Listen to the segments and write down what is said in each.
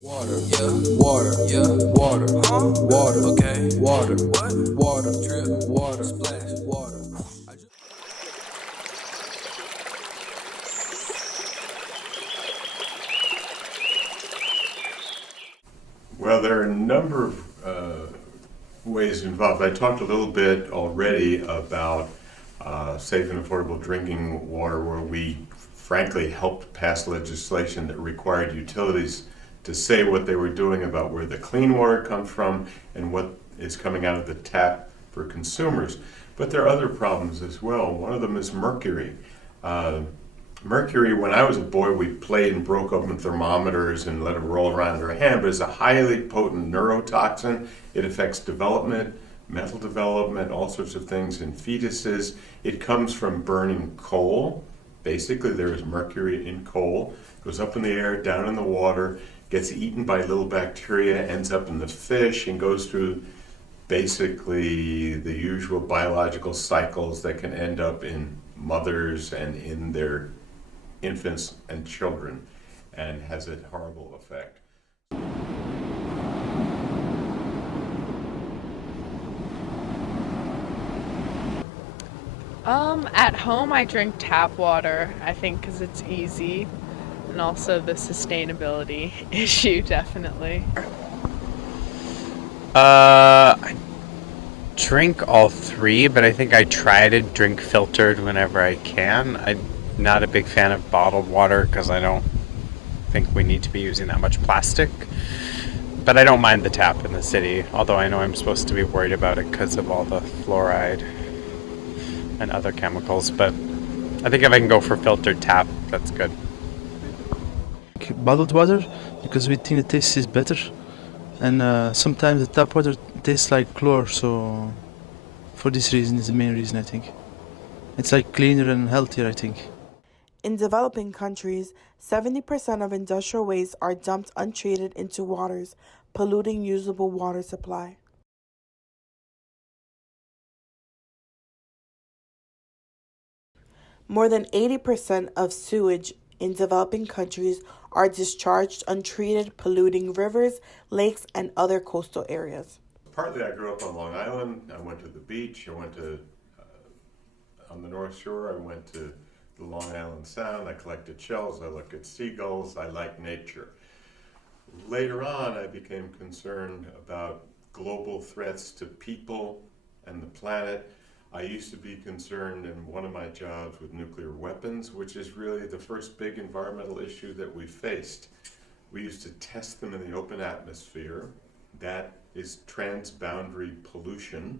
Water, yeah, water, yeah, water, water, okay, water, what, water, drip, water, splash, water. Well, there are a number of ways involved. I talked a little bit already about safe and affordable drinking water, where we frankly helped pass legislation that required utilities to say what they were doing about where the clean water comes from and what is coming out of the tap for consumers. But there are other problems as well. One of them is mercury. Uh, Mercury, when I was a boy, we played and broke open thermometers and let it roll around our hand, but it's a highly potent neurotoxin. It affects development, mental development, all sorts of things in fetuses. It comes from burning coal. Basically, there is mercury in coal. It goes up in the air, down in the water, gets eaten by little bacteria, ends up in the fish, and goes through basically the usual biological cycles that can end up in mothers and in their infants and children, and has a horrible effect. At home I drink tap water, I think, because it's easy, and also the sustainability issue, definitely. I drink all three, but I think I try to drink filtered whenever I can. I'm not a big fan of bottled water because I don't think we need to be using that much plastic. But I don't mind the tap in the city, although I know I'm supposed to be worried about it because of all the fluoride and other chemicals. But I think if I can go for filtered tap, that's good. Bottled water because we think the taste is better, and sometimes the tap water tastes like chlor. So for this reason is the main reason, I think. It's like cleaner and healthier, I think. In developing countries, 70% of industrial waste are dumped untreated into waters, polluting usable water supply. More than 80% of sewage in developing countries are discharged untreated, polluting rivers, lakes, and other coastal areas. Partly I grew up on Long Island. I went to the beach. I went to, on the North Shore, I went to the Long Island Sound. I collected shells. I looked at seagulls. I like nature. Later on, I became concerned about global threats to people and the planet. I used to be concerned in one of my jobs with nuclear weapons, which is really the first big environmental issue that we faced. We used to test them in the open atmosphere. That is transboundary pollution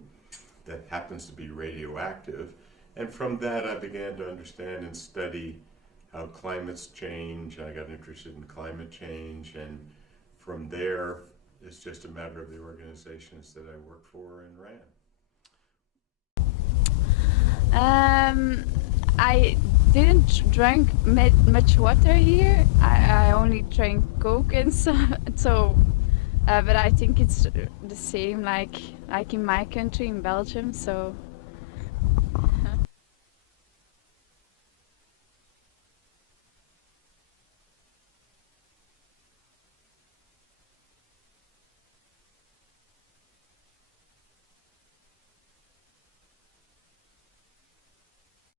that happens to be radioactive. And from that, I began to understand and study how climates change. I got interested in climate change, and from there, it's just a matter of the organizations that I work for and ran. I didn't drink much water here. I only drank Coke and so but I think it's the same like in my country in Belgium. So